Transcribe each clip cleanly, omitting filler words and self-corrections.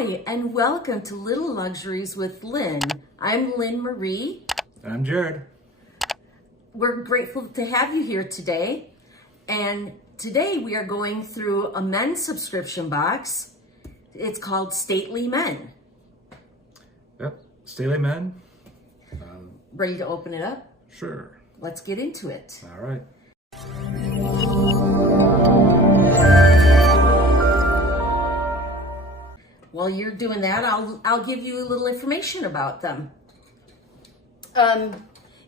Hi, and welcome to Little Luxuries with Lynn. I'm Lynn Marie. I'm Jared. We're grateful to have you here today. And today we are going through a men's subscription box. It's called Stately Men. Yep, Stately Men. Ready to open it up? Sure. Let's get into it. All right. While you're doing that, I'll give you a little information about them.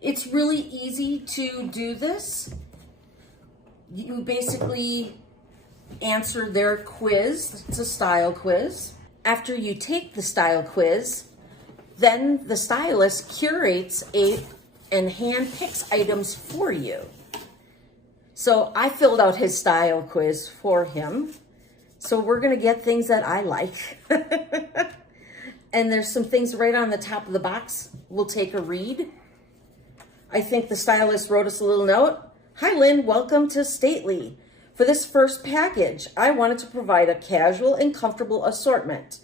It's really easy to do this. You basically answer their quiz. It's a style quiz. After you take the style quiz, then the stylist curates and hand picks items for you. So I filled out his style quiz for him. So we're gonna get things that I like. And there's some things right on the top of the box. We'll take a read. I think the stylist wrote us a little note. Hi Lynn, welcome to Stately. For this first package, I wanted to provide a casual and comfortable assortment.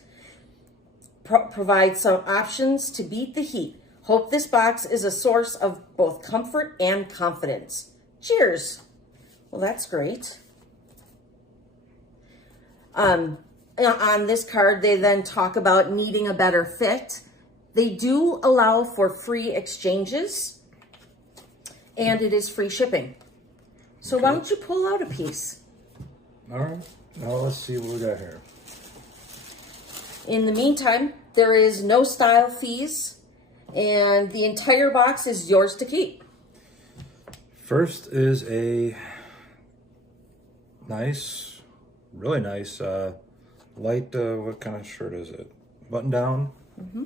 Provide some options to beat the heat. Hope this box is a source of both comfort and confidence. Cheers. Well, that's great. On this card, they then talk about needing a better fit. They do allow for free exchanges, and it is free shipping. So why don't you pull out a piece? All right. Now let's see what we got here. In the meantime, there is no style fees, and the entire box is yours to keep. First is a nice, really nice, light, what kind of shirt is it? Button down? Mm-hmm.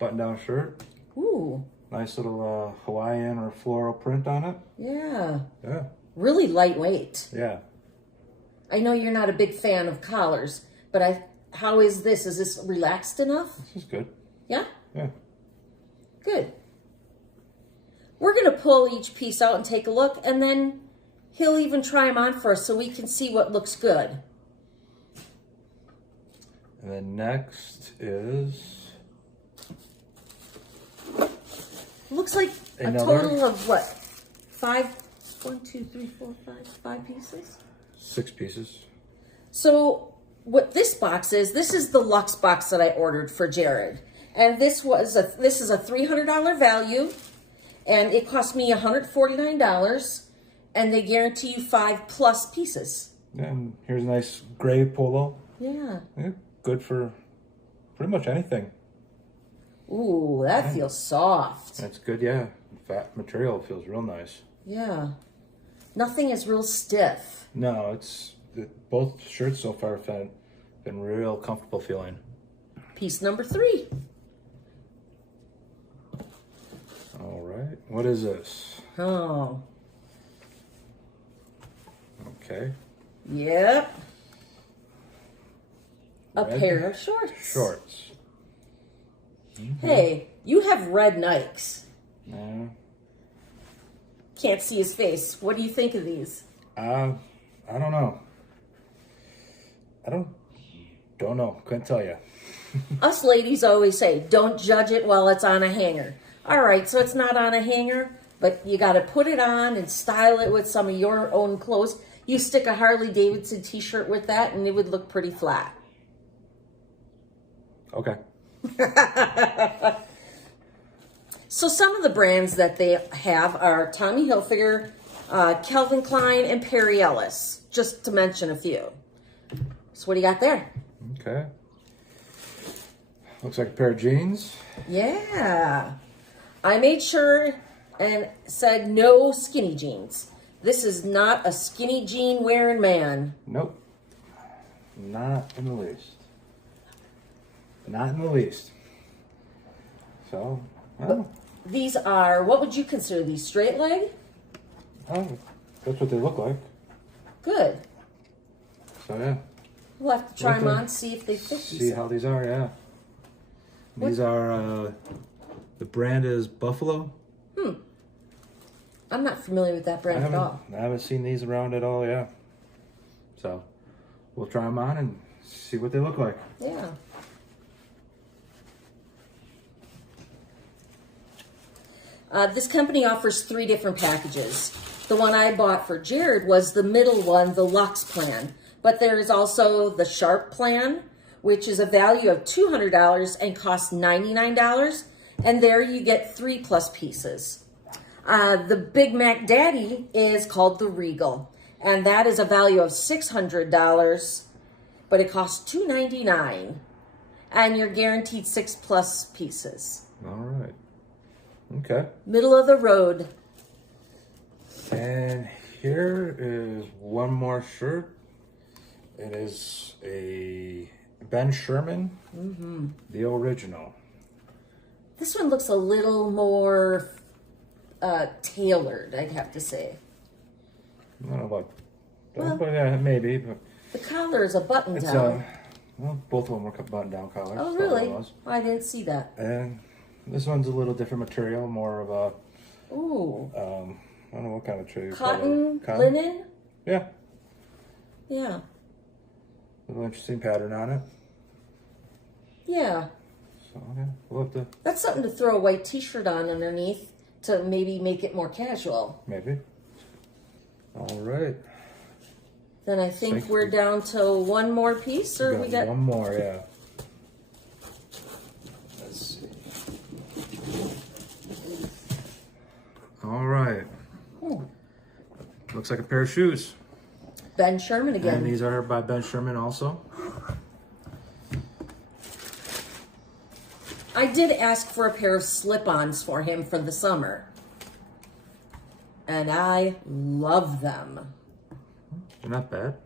Button down shirt. Ooh. Nice little Hawaiian or floral print on it. Yeah. Yeah. Really lightweight. Yeah. I know you're not a big fan of collars, but how is this? Is this relaxed enough? This is good. Yeah? Yeah. Good. We're going to pull each piece out and take a look, and then he'll even try them on for us so we can see what looks good. And then next is... Looks like another, a total of what? 5, 1, 2, 3, 4, 5 pieces? 6 pieces. So what this box is, this is the Luxe Box that I ordered for Jared. And this is a $300 value, and it cost me $149, and they guarantee you 5+ pieces. And here's a nice gray polo. Yeah. Yeah, good for pretty much anything. Ooh, that feels soft. That's good, yeah. Fat material feels real nice. Yeah. Nothing is real stiff. No, both shirts so far have been real comfortable feeling. Piece number 3. All right, what is this? Oh. Okay. Yep. A Red pair of shorts. Shorts. Mm-hmm. Hey, you have red Nikes. No. Can't see his face. What do you think of these? I don't know. I don't know. Couldn't tell you. Us ladies always say, don't judge it while it's on a hanger. All right, so it's not on a hanger, but you got to put it on and style it with some of your own clothes. You stick a Harley Davidson t-shirt with that, and it would look pretty flat. Okay. So some of the brands that they have are Tommy Hilfiger, Calvin Klein, and Perry Ellis, just to mention a few. So what do you got there? Okay. Looks like a pair of jeans. Yeah. I made sure and said no skinny jeans. This is not a skinny jean wearing man. Nope. Not in the least. Not in the least. So, These are, what would you consider these, straight leg? oh, that's what they look like. Good. So, yeah. We'll have to try them on, see if they fit. See how these are, yeah. These are, the brand is Buffalo. I'm not familiar with that brand at all. I haven't seen these around at all, yeah. So, we'll try them on and see what they look like. Yeah. This company offers 3 different packages. The one I bought for Jared was the middle one, the Luxe plan. But there is also the Sharp plan, which is a value of $200 and costs $99. And there you get 3+ pieces. The Big Mac Daddy is called the Regal. And that is a value of $600, but it costs $299. And you're guaranteed 6+ pieces. All right. Okay. Middle of the road. And here is one more shirt. It is a Ben Sherman, the original. This one looks a little more tailored, I'd have to say. I don't know about, but yeah, maybe. But the collar is a button it's down. well, both of them were button-down collars. Oh, really? I didn't see that. And this one's a little different material, more of a. Ooh. I don't know what kind of material. Cotton, linen. Yeah. Yeah. A little interesting pattern on it. Yeah. So yeah, we'll have to. That's something to throw a white T-shirt on underneath to maybe make it more casual. Maybe. All right. Then I think we're down to one more piece, or we got one more, yeah. Let's see. All right. Ooh. Looks like a pair of shoes. Ben Sherman again. And these are by Ben Sherman also. I did ask for a pair of slip-ons for him for the summer. And I love them. They're not bad.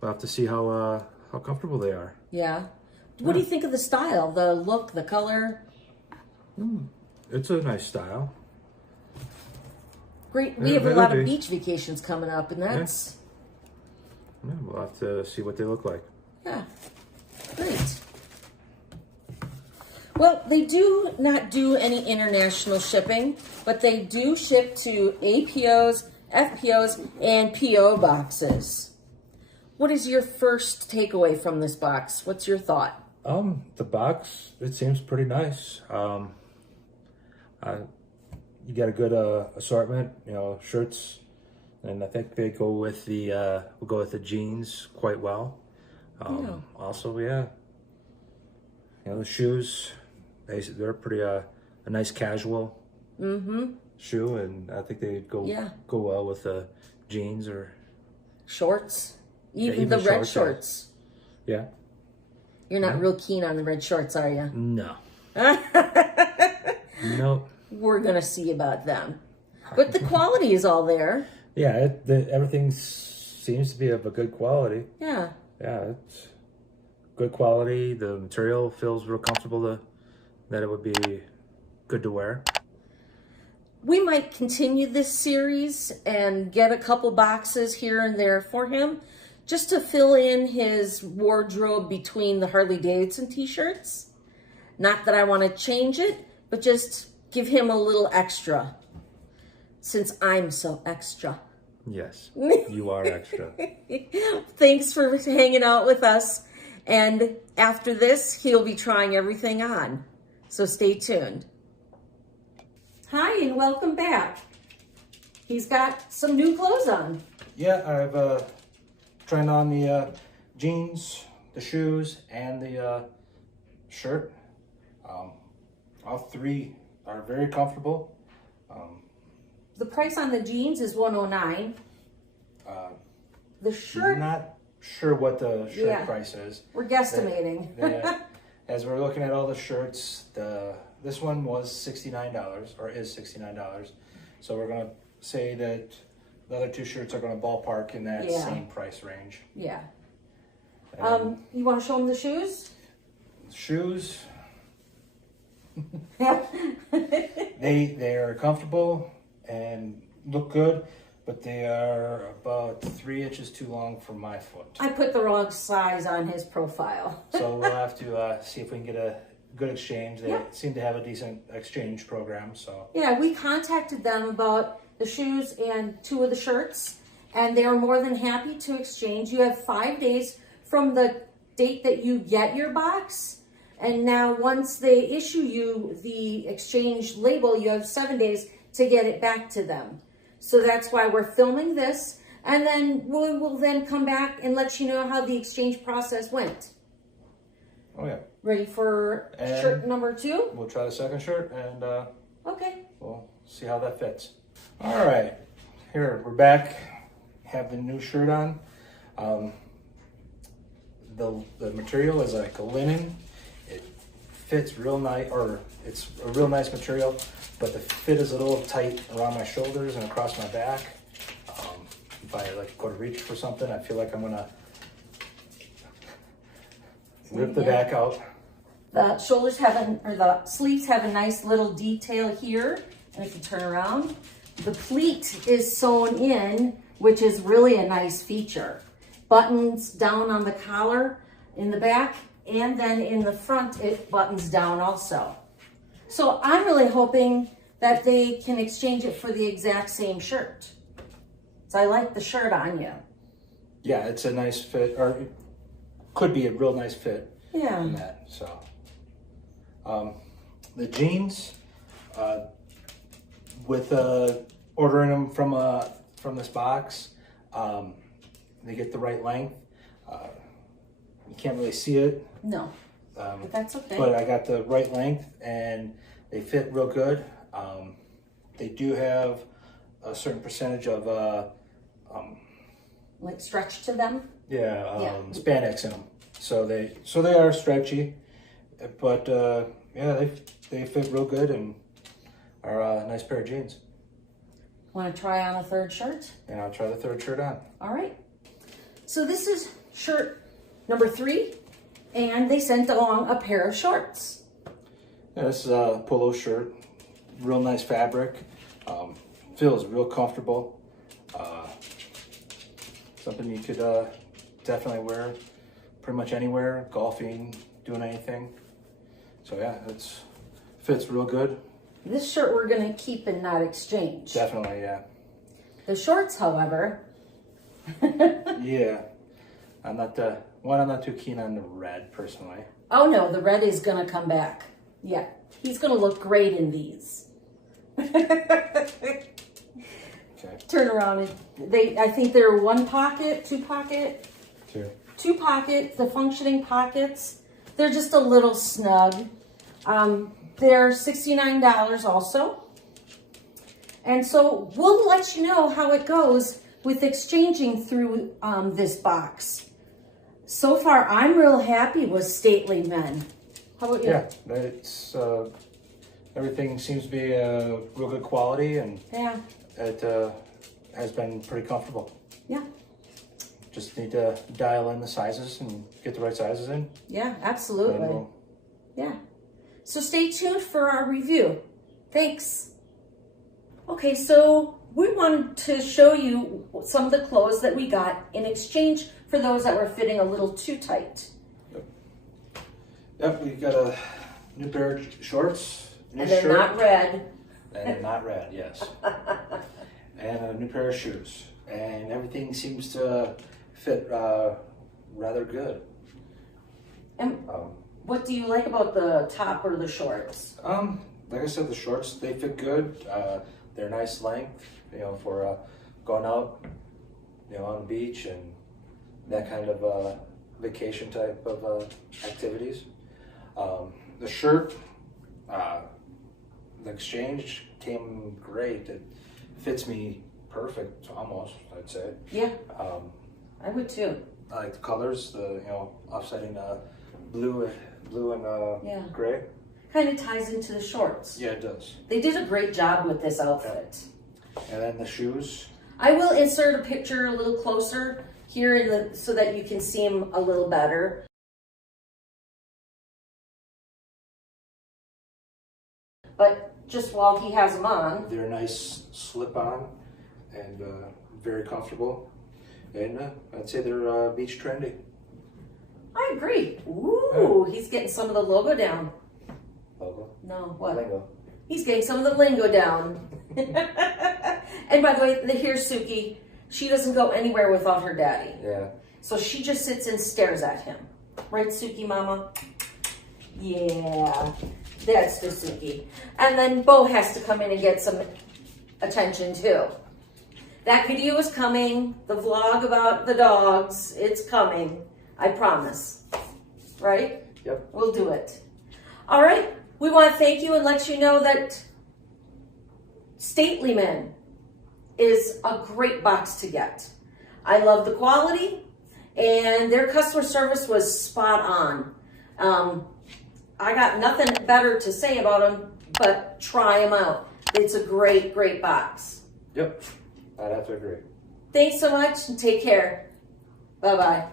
We'll have to see how comfortable they are. Yeah. What do you think of the style, the look, the color? It's a nice style. Great. We have a lot of beach vacations coming up, and that's... Yeah, we'll have to see what they look like. Yeah. Great. Well, they do not do any international shipping, but they do ship to APOs, FPOs, and PO boxes. What is your first takeaway from this box? What's your thought? The box, it seems pretty nice. You got a good assortment, shirts, and I think they go with the jeans quite well. Yeah. Also, yeah, the shoes, they're pretty a nice casual shoe, and I think they go well with the jeans or shorts, even the red shorts. Yeah. You're not real keen on the red shorts, are you? No. Nope. We're gonna see about them, but the quality is all there. Yeah, everything seems to be of a good quality. Yeah. Yeah, it's good quality. The material feels real comfortable that it would be good to wear. We might continue this series and get a couple boxes here and there for him, just to fill in his wardrobe between the Harley Davidson t-shirts. Not that I want to change it, but just give him a little extra, since I'm so extra. Yes, you are extra. Thanks for hanging out with us. And after this, he'll be trying everything on. So stay tuned. Hi, and welcome back. He's got some new clothes on. Yeah, I've tried on the jeans, the shoes, and the shirt. All three are very comfortable. The price on the jeans is $109. The shirt, I'm not sure what the shirt price is. We're guesstimating. As we're looking at all the shirts, this one was $69 or is $69. So we're gonna say that the other two shirts are gonna ballpark in that same price range. Yeah. You want to show them the shoes? Shoes. They are comfortable and look good, but they are about 3 inches too long for my foot. I put the wrong size on his profile. So we'll have to see if we can get a good exchange. They seem to have a decent exchange program. So yeah, we contacted them about the shoes and 2 of the shirts, and they are more than happy to exchange. You have 5 days from the date that you get your box. And now once they issue you the exchange label, you have 7 days to get it back to them. So that's why we're filming this. And then we will then come back and let you know how the exchange process went. Oh yeah. Ready for shirt number 2? We'll try the second shirt and okay. We'll see how that fits. All right, here we're back. Have the new shirt on. The material is like a linen. It fits real nice, or it's a real nice material, but the fit is a little tight around my shoulders and across my back. If I like go to reach for something, I feel like I'm gonna rip the back out. The shoulders or the sleeves have a nice little detail here. And if you turn around, the pleat is sewn in, which is really a nice feature. Buttons down on the collar in the back, and then in the front, it buttons down also. So I'm really hoping that they can exchange it for the exact same shirt. So I like the shirt on you. Yeah, it's a nice fit, or it could be a real nice fit. Yeah. In that, so. The jeans, with ordering them from this box, they get the right length. You can't really see it. No, but that's okay. But I got the right length and they fit real good. They do have a certain percentage of like stretch to them. Yeah, spandex in them. So they are stretchy, but yeah, they fit real good and are a nice pair of jeans. Want to try on a third shirt? And I'll try the third shirt on. All right. So this is shirt number 3, and they sent along a pair of shorts. Yeah, this is a polo shirt, real nice fabric, feels real comfortable. Something you could definitely wear pretty much anywhere, golfing, doing anything. So yeah, it fits real good. This shirt we're gonna keep and not exchange. Definitely, yeah. The shorts, however. Yeah, I'm not too keen on the red personally. Oh no, the red is gonna come back. Yeah, he's gonna look great in these. Okay. Turn around. I think they're 1 pocket, 2 pocket. Two pocket, the functioning pockets. They're just a little snug. They're $69 also. And so we'll let you know how it goes with exchanging through this box. So far, I'm real happy with Stately Men. How about you? Yeah, it's everything seems to be real good quality, and yeah, it has been pretty comfortable. Yeah. Just need to dial in the sizes and get the right sizes in. Yeah, absolutely. Yeah. So stay tuned for our review. Thanks. Okay, so we wanted to show you some of the clothes that we got in exchange for those that were fitting a little too tight. Yep, we got a new pair of shorts. And they're not red. And they're not red, yes. And a new pair of shoes. And everything seems to fit rather good. And what do you like about the top or the shorts? Like I said, the shorts, they fit good. They're nice length, for going out, on the beach and that kind of vacation type of activities. The shirt, the exchange came great. It fits me perfect, almost, I'd say. Yeah, I would too. I like the colors, the offsetting blue and gray. Kind of ties into the shorts. Yeah, it does. They did a great job with this outfit. And then the shoes. I will insert a picture a little closer here so that you can see them a little better. But just while he has them on. They're nice slip-on and very comfortable. And I'd say they're beach trendy. I agree. Ooh, he's getting some of the logo down. Logo? No, what? Lingo. He's getting some of the lingo down. And by the way, here's Suki. She doesn't go anywhere without her daddy. Yeah. So she just sits and stares at him. Right, Suki Mama? Yeah, that's the Suki. And then Bo has to come in and get some attention too. That video is coming. The vlog about the dogs, it's coming. I promise. Right? Yep. We'll do it. All right. We want to thank you and let you know that Stately Men is a great box to get. I love the quality, and their customer service was spot on. I got nothing better to say about them, but try them out. It's a great, great box. Yep, I'd have to agree. Thanks so much and take care. Bye-bye.